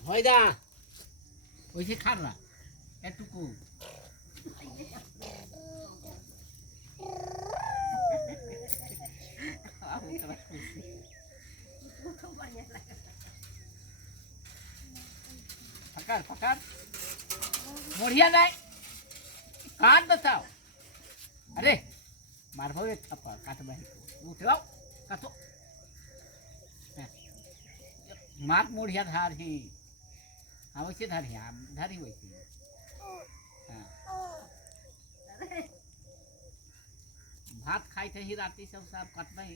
হয় দা ওই যে খাড়া এটুকু पकड़ पकड़ मुड़िया नहीं काट बताओ अरे मार भोगे थप्पड़ काट बही उठो काटो मार मुड़िया धार ही हाँ वैसे धारी हाँ धारी वैसे हाँ भात खाई थे ही राती सब सब काट बही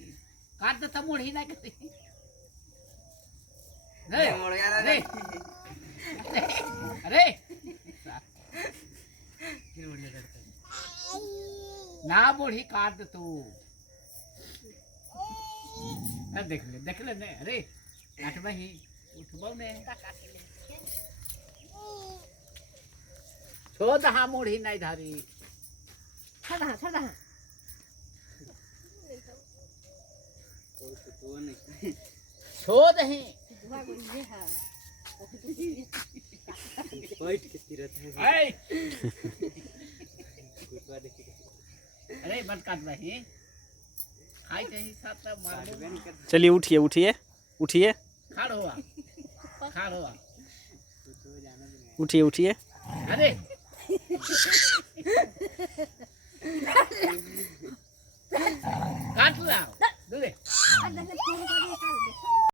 काट देता मुड़ी नहीं करती अरे अरे अरे ना बूढ़ी काट तू देख ले ने अरे काट बही उठबो ने छोड़ हाँ मुड़ी नहीं धारी छड़ा छोड़ दही अरे मत काट बही खाई कहीं साथ मार चलिए उठिए उठिए उठिए खाड़ हुआ उठिए उठिए अरे काट लाओ